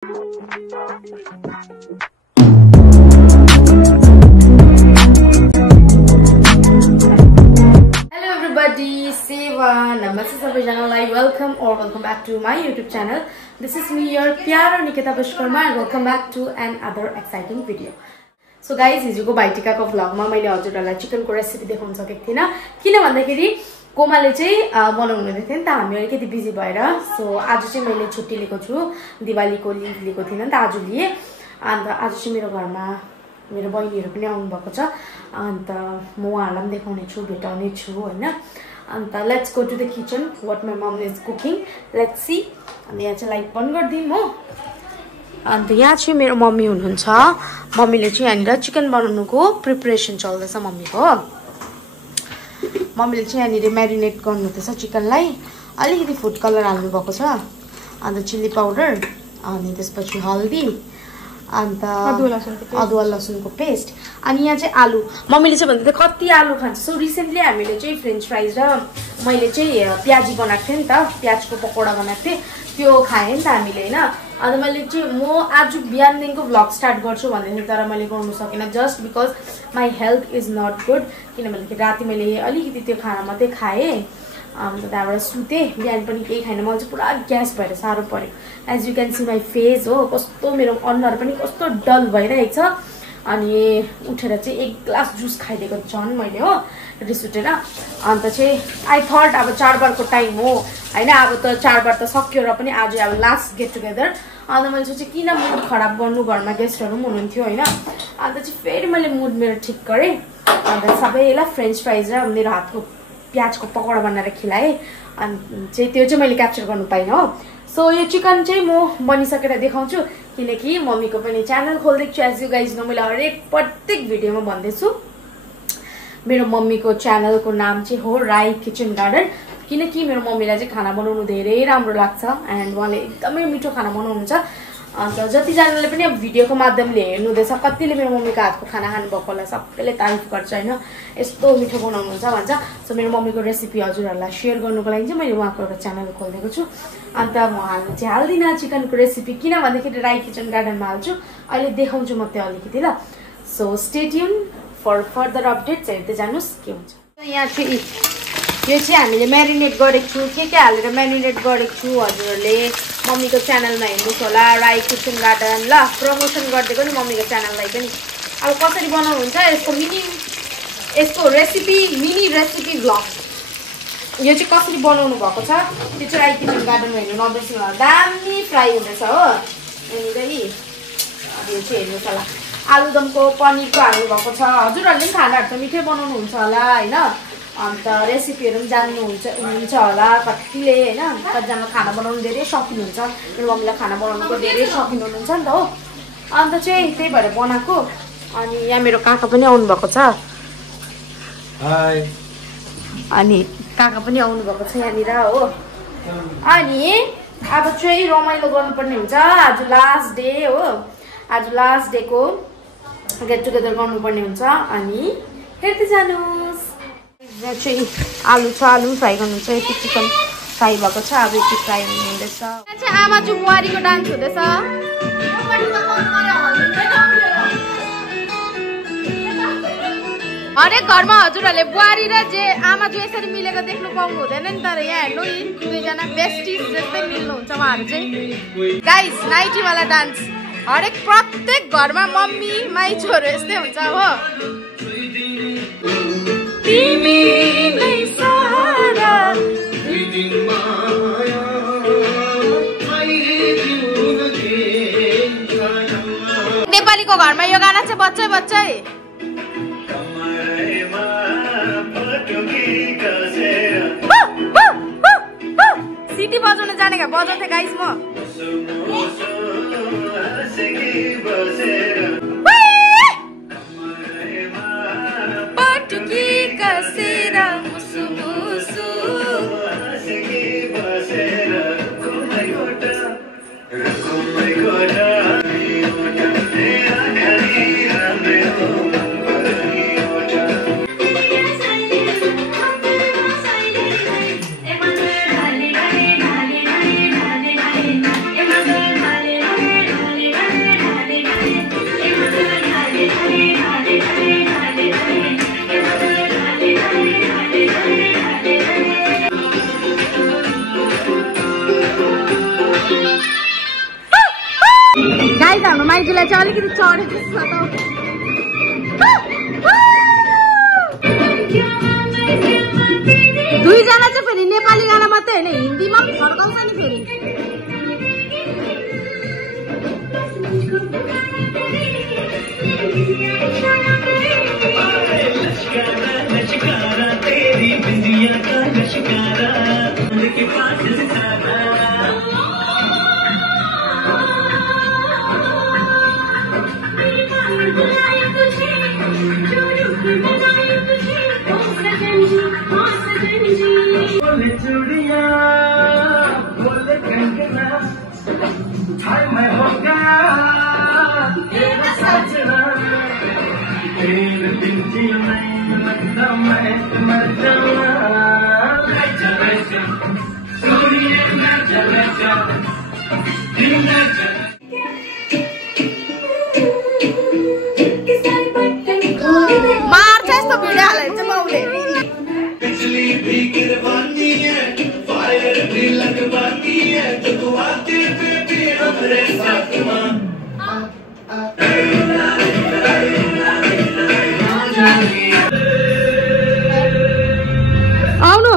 everybody, Seva, namaste सबैजनालाई welcome or welcome back to my YouTube channel. This is me, your प्यारो Nikita Vishwakarma, and welcome back to another exciting video. So guys, हिजोको भाइटिकाको भ्लगमा मैले हजुरहरुलाई चिकनको recipe देखाउन सकेको थिएन किन भन्दाखेरि कोमाले चाहिँ बनाउनु हुँदै थियो नि त हामी अलिकति बिजी भएर सो आज चाहिँ मैले छुट्टी लिएको छु दिवालीको लिभ लिएको थिएन नि त आज लिए अन्त आज चाहिँ मेरो घरमा मेरो बहिनीहरु पनि आउनु भएको छ अन्त म उहाँहरुलाई पनि देखाउने छु भेटाउने छु हैन अन्त let's go to the kitchen what my mom is cooking let's see अनि यहाँ चाहिँ लाइट बन्द गर्दिम हो अन्त यहाँ चाहिँ मेरो मम्मी हुनुहुन्छ मम्मीले चाहिँ यहाँनिर चिकन बनाउनुको प्रिपरेसन चल्दैछ मम्मीको मम्मीले चाहिँ यहाँनिर म्यारिनेट गर्नुहुँदैछ चिकनलाई अलिकति फुड कलर हाल्नु भएको छ अन्त चिल्ली पाउडर अनि त्यसपछि हल्दी अन्त अदुवा लसुनको पेस्ट अनि यहाँ चाहिँ आलु मम्मीले चाहिँ भन्दै कति आलु खान्छ सो रिसेन्टली हामीले चाहिँ फ्रेन्च फ्राइज र मैले चाहिँ प्याजी बनाएको थिएँ नि त प्याजको पकौडा बनाएको थिएँ त्यो खाएँ नि त हामीले हैन अन्त मैले चाहिँ म आज बिहानदेखिको भ्लग स्टार्ट गर्छु भन्दै तर मैले गर्नु सकिनँ just because my health is not good किनभने राति मैले अलिकति त्यो खाना मात्रै खाएँ अन्त त्यहाँबाट सुतेँ बिहान पनि केही खाएन मलाई चाहिँ पुरा ग्यास भएर साह्रो पर्यो as you can see my face हो कस्तो मेरो अनुहार पनि कस्तो डल भइरहेको छ अनि उठेर चाहिँ एक ग्लास जुस खाइदिएको झन् मैले हो रिस उठेर अन्त चाहिँ आई थट अब चाडबाडको टाइम हो हैन अब त चाडबाड त सक्यो र पनि आज अब लास्ट गेट टुगेदर अन्त मैले सोचेँ किन मुड खराब गर्नु घरमा गेस्टहरू पनि हुनुहुन्थ्यो होइन अन्त चाहिँ फेरि मैले मुड मेरो ठिक गरेँ अन्त सबैलाई फ्रेन्च फ्राइज र मेरो हातको प्याजको पकौडा बनाएर खिलाएँ अनि चाहिँ त्यो चाहिँ मैले क्याप्चर गर्नु पाइनँ हो सो यो चिकन चाहिँ म बनिसकेर देखाउँछु किनकि मम्मीको पनि च्यानल खोलिदिएको छु एज यु गाइज नो मैले हरेक प्रत्येक भिडियोमा भन्दैछु मेरो मम्मीको च्यानलको नाम चाहिँ हो राई किचन गार्डन किनकि मेरो मम्मीलाई चाहिँ खाना बनाउनु धेरै राम्रो लाग्छ एन्ड उहाँले एकदमै मिठो खाना बनाउनुहुन्छ अन्त जतिजनाले पनि अब भिडियोको माध्यमले हेर्नुहुँदैछ कतिले मेरो मम्मीको हातको खाना खानुभएको होला सबैले तारिफ गर्छ होइन यस्तो मिठो बनाउनुहुन्छ भन्छ सो मेरो मम्मीको रेसिपी हजुरहरूलाई सेयर गर्नुको लागि चाहिँ मैले उहाँको एउटा च्यानल खोलिदिएको छु अन्त म हाल्नु चाहिँ हाल्दिनँ चिकनको रेसिपी किन भन्दाखेरि राई किचन गार्डनमा हाल्छु अहिले देखाउँछु म त्यो अलिकति ल so stay tune for further updates हेर्दै जानुहोस् के हुन्छ यहाँ चाहिँ यो चाहिँ हामीले म्यारिनेट गरेको छु के हालेर म्यारिनेट गरेको छु हजुरहरूले मम्मीको च्यानलमा हेर्नुहोस् होला राई किचन गार्डन ल प्रमोसन गरिदिएको नि मम्मीको च्यानललाई पनि अब कसरी बनाउनुहुन्छ यसको रेसिपी मिनी रेसिपी भ्लग यो चाहिँ कसरी बनाउनु भएको छ त्यो चाहिँ राई किचन गार्डनमा हेर्नु नबिर्सिनु होला दामी फ्राई हुँदैछ हो यहाँनिर नि अब यो चाहिँ हेर्नुहोस् होला आलुदमको पनिरको हाल्नु भएको छ हजुरहरूले पनि खानाहरू त मिठै बनाउनुहुन्छ होला होइन अन्त रेसिपीहरू पनि जान्नुहुन्छ होला कतिले होइन कतिजना खाना बनाउनु धेरै सकिन हुन्छ मेरो मम्मीलाई खाना बनाउनुको धेरै सकिन हुनुहुन्छ नि त हो अन्त चाहिँ त्यही भएर बनाएको अनि यहाँ मेरो काका पनि आउनुभएको छ अनि काका पनि आउनुभएको छ यहाँनिर हो अनि अब चाहिँ रमाइलो गर्नुपर्ने हुन्छ आज लास्ट डे हो आज लास्ट डेको गेट टुगेदर गर्नुपर्ने हुन्छ अनि हेर्दै जानुहोस् यहाँ चाहिँ आलु छ आलु फ्राई गर्नुहुन्छ यति चिकन फ्राई भएको छ अब यति फ्राई हुँदैछ यहाँ चाहिँ आमा जो बुहारीको डान्स हुँदैछ हरेक घरमा हजुरहरूले बुहारी र जे आमा जो यसरी मिलेको देख्नु पाउनु हुँदैन नि तर यहाँ हेर्नु यी दुईजना बेस्टिज जस्तै मिल्नुहुन्छ उहाँहरू चाहिँ गाइस नाइटीवाला डान्स हरेक प्रत्येक घरमा मम्मी माई छोरो यस्तै हुन्छ हो नेपालीको घरमा यो गाना चाहिँ बच्चै बच्चै सिटी बजाउन जानेका बजाउँथे गाइस म गाइस हाम्रो माइजूलाई चाहिँ अलिकति चढेको छ त दुईजना चाहिँ फेरि नेपाली गाना मात्रै होइन हिन्दीमा पनि फर्काउँछ नि फेरि मार्छ यस्तो भिडियो हालेर चाहिँ बाउले आउनु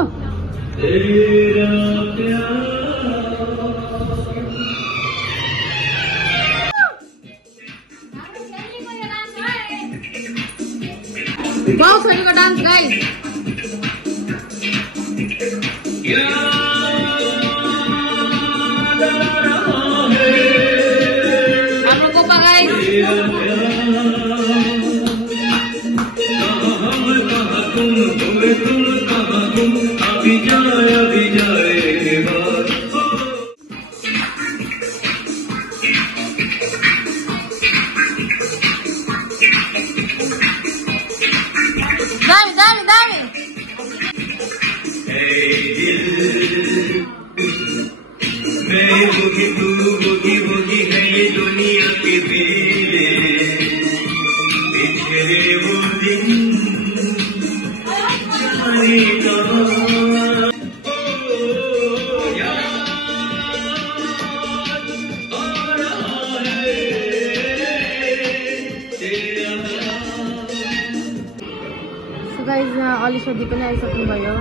Wow, Freddy dance, guys. Apa kopa, guys? Dami. मैं बुगी तू बुगी है ये दुनिया की बेले बिछड़े वो दिन जाने कहाँ गाइज अलिसा दी पनि आइसक्नु भयो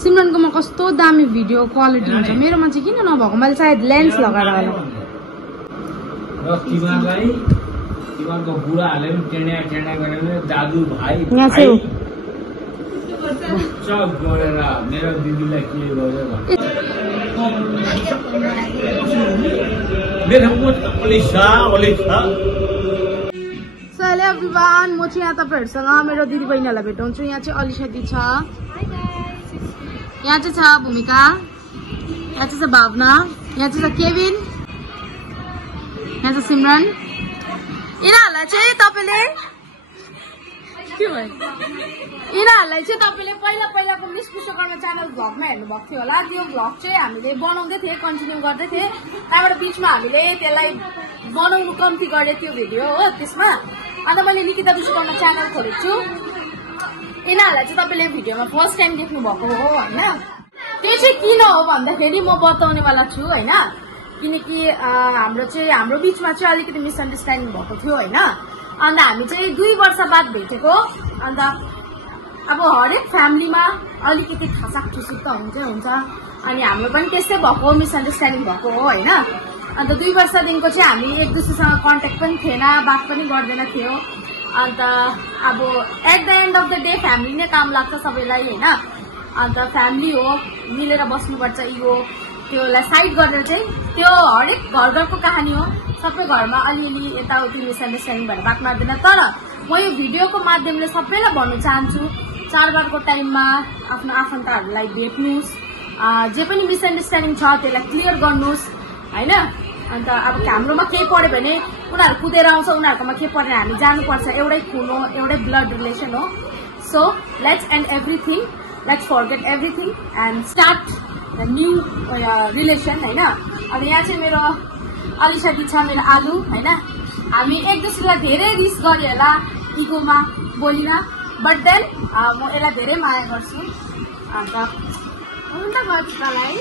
सिमरनकोमा कस्तो दामी भिडियो क्वालिटी हुन्छ मेरोमा चाहिँ किन नभएको मैले सायद लेन्स लगाएर होला र तिमीलाई तिमीको बुढाहरुले पनि टेण्या गरेर दादु भाइ यहाँ चाहिँ चप गरेर मेरो दिदीलाई के गर्यो भने मेरो मोट अलिसा So hello everyone, म चाहिँ यहाँ तपाईहरुसँग मेरो दिदी बहिनीलाई भेटाउँछु यहाँ चाहिँ अलिसा दी छ यहाँ चाहिँ छ भूमिका यहाँ चाहिँ छ भावना यहाँ चाहिँ छ केविन यहाँ चाहिँ सिमरन यिनीहरुलाई चाहिँ तपाईले के भयो यिनीहरुलाई चाहिँ तपाईले पहिलाको मिस विश्वकर्मा च्यानल भ्लगमा हेर्नु भएको थियो होला त्यो भ्लग चाहिँ हामीले बनाउँदै थिए कन्टिन्यू गर्दै थिए त्यहाँबाट बीचमा हामीले त्यसलाई बनाउनु कम्ती गरे त्यो भिडियो हो त्यसमा अन्त मैले निकिता विश्वकर्मा च्यानल खोलेको छु यिनीहरुलाई चाहिँ तपाईले भिडियोमा फर्स्ट टाइम देख्नु भएको हो हैन त्यो चाहिँ किन हो भन्दाखेरि म बताउनेवाला छु हैन किनकि हाम्रो बीचमा चाहिँ अलिकति मिसअन्डरस्ट्यान्डिङ भएको थियो हैन अन्त हामी चाहिँ 2 वर्ष बाद भेटेको अन्त अब हरेक फ्यामिलीमा अलिकति खसाक ठुसुक त हुन्छ अनि हाम्रो पनि त्यस्तै भएको मिसअन्डरस्ट्यान्डिङ भएको हो हैन अन्त 2 वर्षदेखिको चाहिँ हामी एक दुसरासँग कन्ट्याक्ट पनि थिएन बात पनि गर्दैन थियो अन्त अब at the end of the day family नै काम लाग्छ सबैलाई हैन अन्त फ्यामिली हो मिलेर बस्नुपर्छ यो त्योलाई साइड गरेर चाहिँ त्यो हरेक घरको कहानी हो सबै घरमा अलिअलि यताउति मिसअन्डरस्ट्यान्डिङ भएर बात मार्दैन तर म यो भिडियोको माध्यमले सबैलाई भन्न चाहन्छु चाडबाडको टाइममा आफ्नो आफन्तहरूलाई भेट्नुस् जे पनि मिसअन्डरस्ट्यान्डिङ छ त्यसलाई क्लियर गर्नुस् हैन अन्त अब हाम्रोमा केही पर्यो भने उनीहरु कुदेर आउँछ उनीहरुकोमा के पर्यो हामी जानुपर्छ एउटै खून हो एउटै ब्लड रिलेसन हो so let's and everything let's forget everything and start new relation हैन अब यहाँ चाहिँ मेरो अलिसा दी छ मेरो आलु हैन हामी एक दुसरालाई धेरै रिस गरे होला इगोमा बोलिन बट देन म यसलाई धेरै माया गर्छु अन्त हुन्छ गएपछि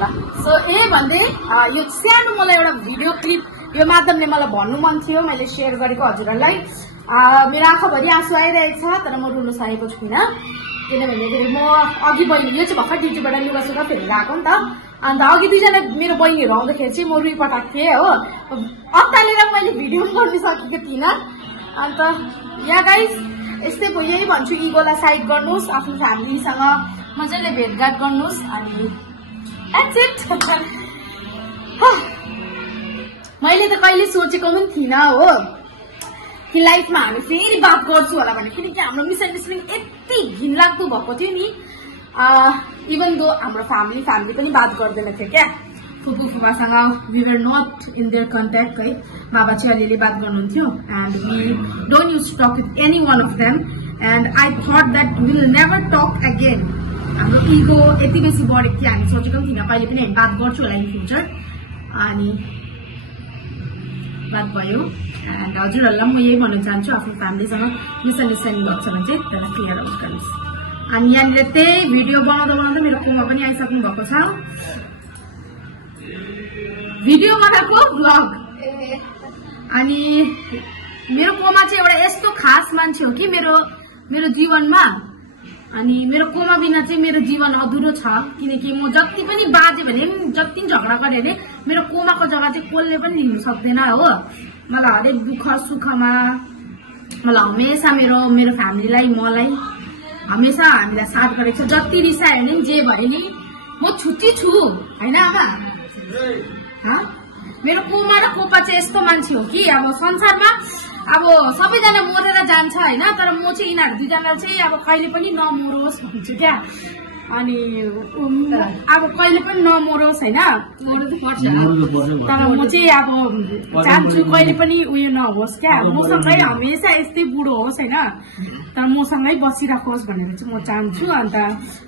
ल सो भन्दै यो सानो मलाई एउटा भिडियो क्लिप यो माध्यमले मलाई भन्नु मन थियो, मैले सेयर गरेको हजुरहरूलाई। मेरो आँखाभरि आँसु आइरहेको छ, तर म रुन सकेको छुइनँ, किनभने म अघि बहिनी यो चाहिँ भर्खर ड्युटीबाट लुगासुगा फेरि गएको नि त। अन्त अघि दुईजना मेरो बहिनीहरू आउँदाखेरि चाहिँ म रुइपठाएको थिएँ हो, अत्तालेर मैले भिडियो गर्न सकेको थिइनँ। अन्त यहाँ गाइस यस्तै भयो, यही भन्छु, इगोलाई साइड गर्नुहोस्, आफ्नो फ्यामिलीसँग मजाले भेटघाट गर्नुहोस्, अनि द्याट्स इट। मैले त कहिले सोचेको पनि थिइनँ हो कि लाइफमा हामी फेरि बात गर्छु होला भने, किनकि हाम्रो मिसअन्डरस्ट्यान्डिङ यति घिनलाग्दो भएको थियो नि। इभन दो हाम्रो फ्यामिली पनि बात गर्दैन थियो क्या, फुपू फुपासँग we were not in their contact है। बाबा चाहिँ अलिअलि बात गर्नुहुन्थ्यो, and we don't use to talk with any one of them, and I thought that will never talk again. हाम्रो इगो यति बेसी बढेको थियो, हामी सोचेको पनि थिएन कहिले पनि हामी बात गर्छु होला इन फ्युचर, अनि बात भयो। एन्ड हजुरहरूलाई म यही भन्न चाहन्छु, आफ्नो फ्यामिलीसँग मिसअन्डरस्ट्यान्डिङ भएको छ भने चाहिँ त्यसलाई क्लियर आउट गर्नुहोस्। अनि यहाँनिर त्यही भिडियो बनाउँदा मेरो कोमा पनि आइसक्नु भएको छ, भिडियो बनाएको भ्लग। अनि मेरो कोमा चाहिँ एउटा यस्तो खास मान्छे हो कि मेरो जीवनमा, अनि मेरो कोमा बिना चाहिँ मेरो जीवन अधुरो छ, किनकि म जति पनि बाजे भने जति झगडा गरेँ भने मेरो कोमाको जग्गा चाहिँ कसले पनि लिनु सक्दैन हो। मलाई हरेक दुःख सुखमा मलाई हमेसा मेरो फ्यामिलीलाई मलाई हमेसा हामीलाई साथ गरेको छ। जति रिसायो भने जे भयो नि म छुट्टी छु होइन आमा। मेरो कोमा र कोपा चाहिँ यस्तो मान्छे हो कि अब संसारमा अब सबैजना मरेर जान्छ होइन, तर म चाहिँ यिनीहरू दुईजना चाहिँ अब कहिले पनि नमरोस् भन्छु क्या। अनि अब कहिले पनि नमरोस् होइन, तर म चाहिँ अब चाहन्छु कहिले पनि उयो नहोस् क्या, मसँगै हमेसा यस्तै बुढो होस् होइन, तर मसँगै बसिराखोस् भनेर चाहिँ म चाहन्छु। अन्त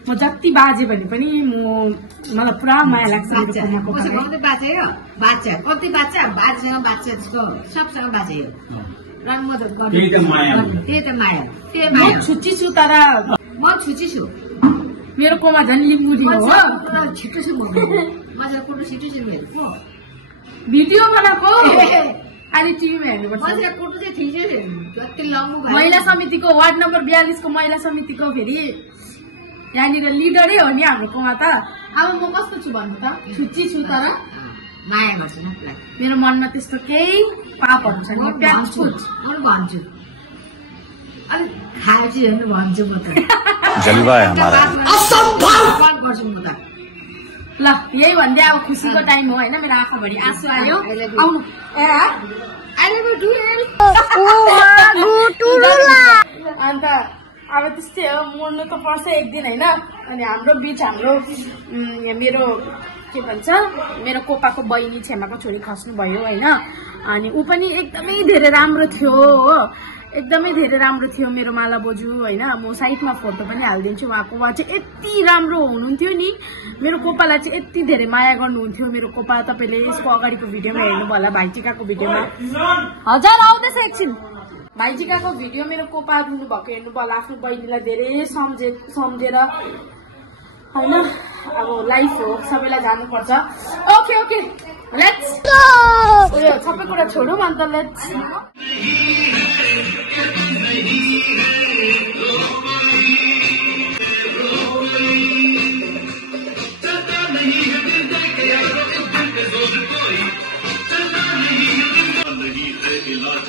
म जति बाजे भने पनि मलाई पुरा माया लाग्छ। छुच्ची छु, तर म छुच्ची छु। मेरो कोमा झन् लिम्बुडी हो, भिडियो बनाएको अहिले टिभीमा हेर्नुपर्छ। महिला समितिको वार्ड नम्बर 42 को महिला समितिको फेरि यहाँनिर लिडरै हो नि हाम्रो कोमा त। अब म कस्तो छु भन्नु त, छुच्ची छु तर माया गर्छु। मेरो मनमा त्यस्तो केही पापहरू छैन, भन्छु अनि खाएपछि हेर्नु भन्छु म त जलवा है हमारा असम्भव गर्छु म त। ल यही भन्दै अब खुसीको टाइम हो होइन, मेरो आँखाभरि आँसु आयो। आउनु अन्त अब त्यस्तै हो, मर्नु त पर्छ एक दिन होइन। अनि हाम्रो बिच मेरो के भन्छ, मेरो कोपाको बहिनी छेमाको छोरी खस्नु भयो होइन। अनि ऊ पनि एकदमै धेरै राम्रो थियो हो, एकदमै धेरै राम्रो थियो मेरो माला बोजू होइन। म साइडमा फोटो पनि हालिदिन्छु उहाँको। उहाँ चाहिँ यति राम्रो हुनुहुन्थ्यो नि, मेरो कोपालाई चाहिँ यति धेरै माया गर्नुहुन्थ्यो। मेरो कोपा तपाईँले यसको अगाडिको भिडियोमा हेर्नुभयो होला, भाइटिकाको भिडियोमा। हजुर आउँदैछ एकछिन। भाइटिकाको भिडियो मेरो कोपा रुनु भएको हेर्नुभयो होला, आफ्नो बहिनीलाई धेरै सम्झेर होइन। अब लाइफ हो, सबैलाई जानुपर्छ। ओके ओके लेट्स उयो सबै कुरा छोडौँ, अन्त लेट्स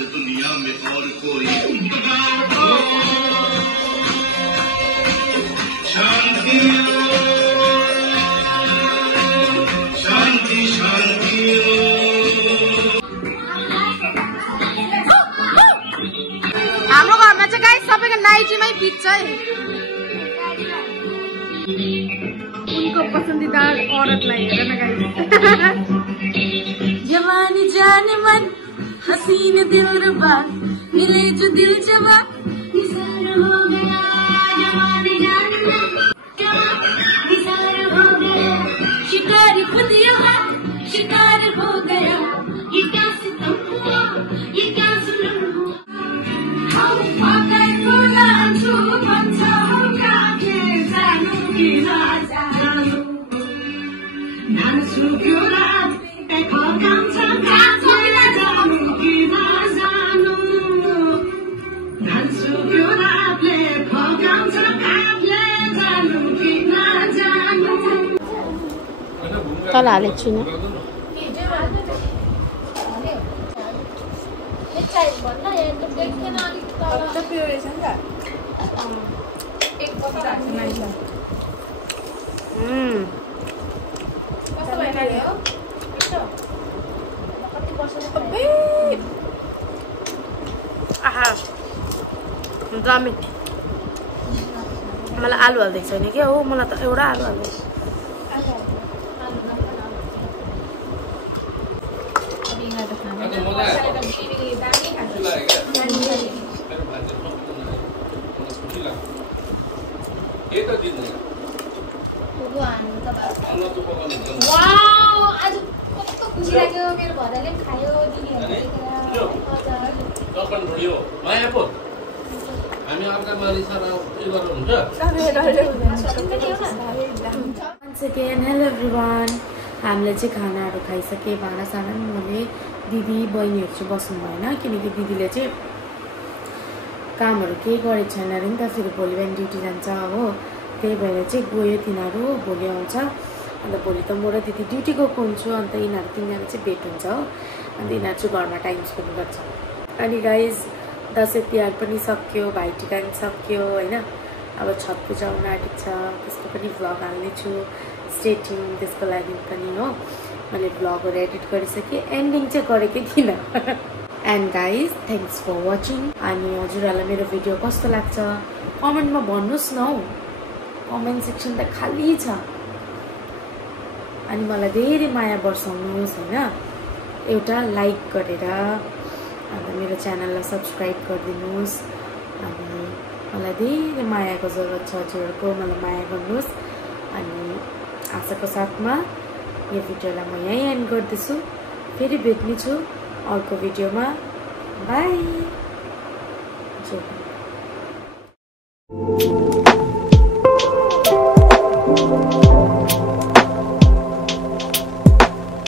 दुनिया में और कोई शांति शांति शांति। हाम्रो घरमा चाहिँ गाइस सबैको नाइटीमै बित्छ है। उनको पसन्दीदार औरतलाई हेर न गाइस। जवानी जाने मन हसीन दिलरुबा मिले जो दिल जवा निसार हो गया। जवानी जाने मन निसार हो गया, शिकार खुद यहाँ शिकार हो गया। ये क्या सितम हुआ, ये क्या जुल्म हुआ। हम पाकर बोला जो बचा हो क्या के जानू की ना जानू। तल हालेको छुइनँ दामी मलाई आलु हाल्दैछ छैन क्या हो मलाई त एउटा आलु हाल्दैछ हेलो एभ्रिवान हामीले चाहिँ खानाहरू खाइसके भाँडासाँडा पनि भने दिदी बहिनीहरू चाहिँ बस्नु भएन किनकि दिदीले चाहिँ कामहरू केही गरेको छैन अरे नि त फेरि भोलि बिहान ड्युटी जान्छ हो त्यही भएर चाहिँ गयो तिनीहरू भोलि आउँछ अन्त भोलि त म र दिदी ड्युटी गएको हुन्छु अन्त यिनीहरू तिनजना चाहिँ भेट हुन्छ हो अन्त यिनीहरू चाहिँ घरमा टाइम स्पेन्ड गर्छ अनि गाइज दसैँ तिहार पनि सक्यो भाइटिका पनि सक्यो होइन अब छठ पूजा आउन आँटेको छ त्यसको पनि भ्लग हाल्नेछु स्टे ट्युन त्यसको लागि पनि हो मैले भ्लगहरू एडिट गरिसकेँ एन्डिङ चाहिँ गरेकै थिइनँ and guys thanks for watching अनि हजुरहरूलाई मेरो भिडियो कस्तो लाग्छ कमेन्टमा भन्नुहोस् न हौ कमेन्ट सेक्सन त खाली छ अनि मलाई धेरै माया बर्साउनुहोस् होइन एउटा लाइक गरेर अन्त मेरो च्यानललाई सब्सक्राइब गरिदिनुहोस् अनि मलाई धेरै मायाको जरुरत छ हजुरहरूको मलाई माया गर्नुहोस् अनि आशाको साथमा यो भिडियोलाई म यहीँ एन्ड गर्दैछु फेरि भेट्नेछु अर्को भिडियोमा बाई